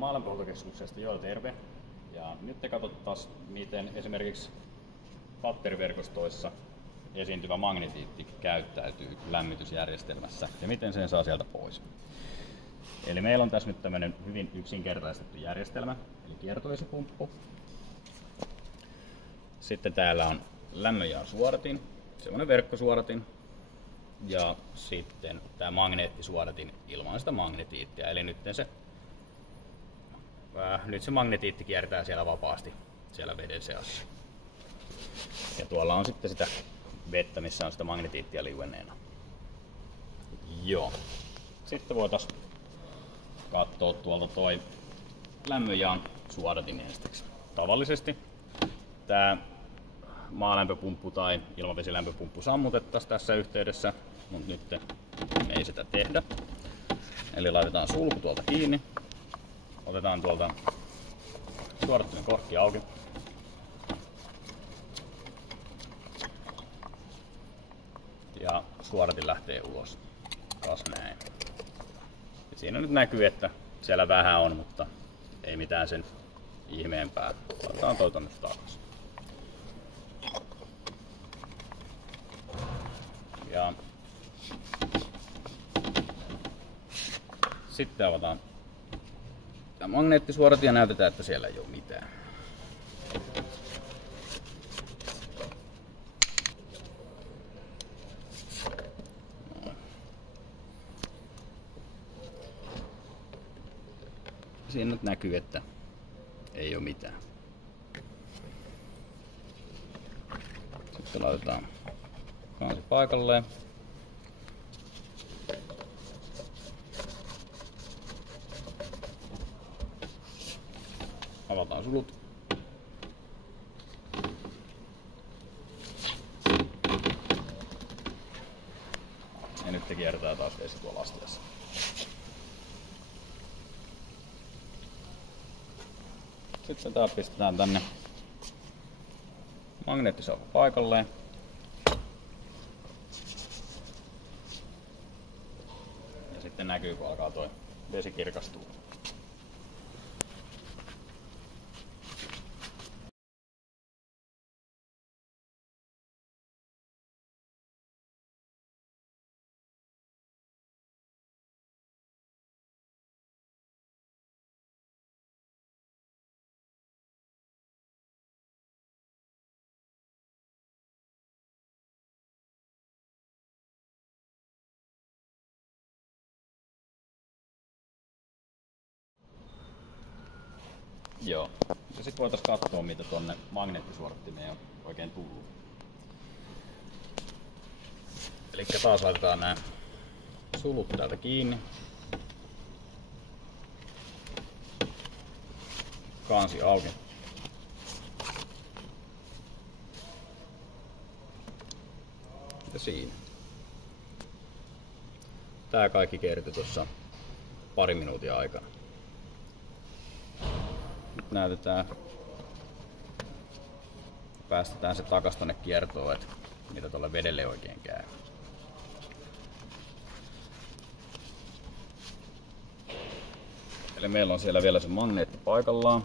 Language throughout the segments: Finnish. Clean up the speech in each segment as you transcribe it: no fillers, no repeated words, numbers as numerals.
Maalämpöhuoltokeskuksesta terve. Ja nyt te katsottaisiin, miten esimerkiksi batteriverkostoissa esiintyvä magnetiitti käyttäytyy lämmitysjärjestelmässä ja miten sen saa sieltä pois. Eli meillä on tässä nyt tämmöinen hyvin yksinkertaistettu järjestelmä, eli kiertoesipumppu. Sitten täällä on lämmönjaon suodatin, semmoinen verkkosuodatin. Ja sitten tämä magneettisuodatin ilman sitä magnetiittia, eli nyt se magnetiitti kiertää siellä vapaasti siellä veden seassa. Ja tuolla on sitten sitä vettä, missä on sitä magnetiittia liuenneena. Joo. Sitten voitaisiin katsoa tuolta toi lämmönjaon suodatin ensiksi. Tavallisesti tämä maalämpöpumppu tai ilmavesilämpöpumppu sammutettaisiin tässä yhteydessä, mutta nyt me ei sitä tehdä. Eli laitetaan sulku tuolta kiinni, otetaan tuolta suodattimen korkki auki. Ja suodatin lähtee ulos. Kas näin. Ja siinä nyt näkyy, että siellä vähän on, mutta ei mitään sen ihmeempää. Laitetaan toi tonne takaisin. Ja sitten avataan tämä magneettisuodatin ja näytetään, että siellä ei ole mitään. Siinä nyt näkyy, että ei ole mitään. Sitten laitetaan kansi paikalleen. Avataan sulut. Ja nyt kiertää taas vesi tuolla astiassa. Sitten tää pistetään tänne magneettisauva paikalleen. Ja sitten näkyy, kun alkaa toi vesi kirkastua. Joo. Ja sitten voitaisiin katsoa, mitä tuonne magneettisuodattimeen on oikein tullut. Eli taas laitetaan nämä sulut täältä kiinni. Kansi auki. Ja siinä. Tää kaikki kertyi tuossa pari minuutin aikana. Nyt näytetään, päästetään se takas tonne kiertoon, että mitä tuolle vedelle oikein käy. Eli meillä on siellä vielä se magneetti paikallaan.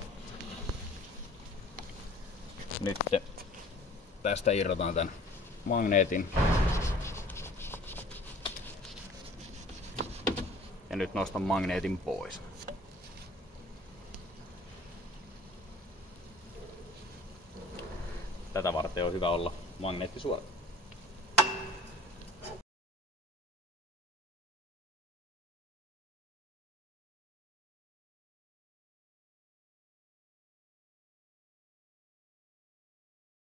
Nyt tästä irrotaan tämän magneetin. Ja nyt nostan magneetin pois. Tätä varten on hyvä olla magneettisuodatin.